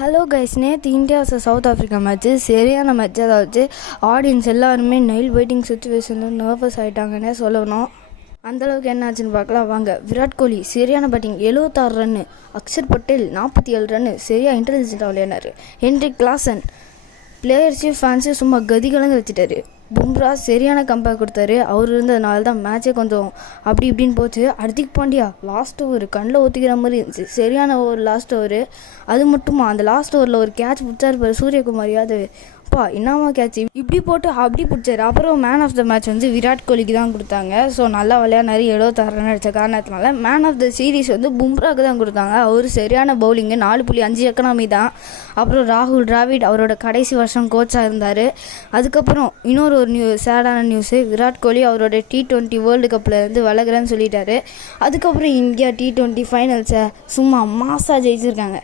Hello guys, நேற்று India vs South Africa match சரியான match. அதாவது ஆடியன்ஸ் எல்லாருமே நைல் வெயிட்டிங் சுச்சுவேஷனில் நர்வஸ் ஆகிட்டாங்கன்னே சொல்லணும். அந்தளவுக்கு என்ன ஆச்சுன்னு பார்க்கலாம் வாங்க. விராட் கோலி சரியான batting, 76 run. Akshar Patel 47 run, சரியாக இன்டெலிஜென்ட்டாக விளையாடினார். ஹென்ரிக் கிளாசன் பிளேயர்ஸையும் ஃபேன்ஸையும் சும்மா கதிகலங்க வச்சுட்டாரு. பும்ரா சரியான கம்பேக் கொடுத்தாரு. அவர் இருந்ததுனால தான் மேட்சே கொஞ்சம் அப்படி இப்படின்னு போச்சு. ஹர்திக் பாண்டியா லாஸ்ட் ஓவர் கண்ணில் ஊற்றிக்கிற மாதிரி இருந்துச்சு. சரியான ஓவர் லாஸ்ட் ஓவர். அது மட்டுமா, அந்த லாஸ்ட் ஓவரில் ஒரு கேட்ச் பிடிச்சாரு பாரு சூரியகுமார் யாதவ். அப்பா என்னமா கேட்ச், இப்படி போட்டு அப்படி பிடிச்சாரு. அப்புறம் மேன் ஆஃப் த மேட்ச் வந்து விராட் கோலிக்கு தான் கொடுத்தாங்க. ஸோ நல்லா விளையாடினாரு. 76 ரன் அடித்த காரணத்தினால மேன் ஆஃப் த சீரீஸ் வந்து பும்ராக்கு தான் கொடுத்தாங்க. அவர் சரியான பவுலிங்கு, 4.5 எக்கனாமி தான். அப்புறம் ராகுல் டிராவிட் அவரோட கடைசி வருஷம் கோச்சாக இருந்தார். அதுக்கப்புறம் இன்னொரு சேடான நியூஸு, விராட் கோலி அவரோட T20 வேர்ல்டு கப்பில் இருந்து விலகுறேன்னு சொல்லிட்டாரு. அதுக்கப்புறம் இந்தியா T20 ஃபைனல்ஸை சும்மா மாசாக ஜெயிச்சிருக்காங்க.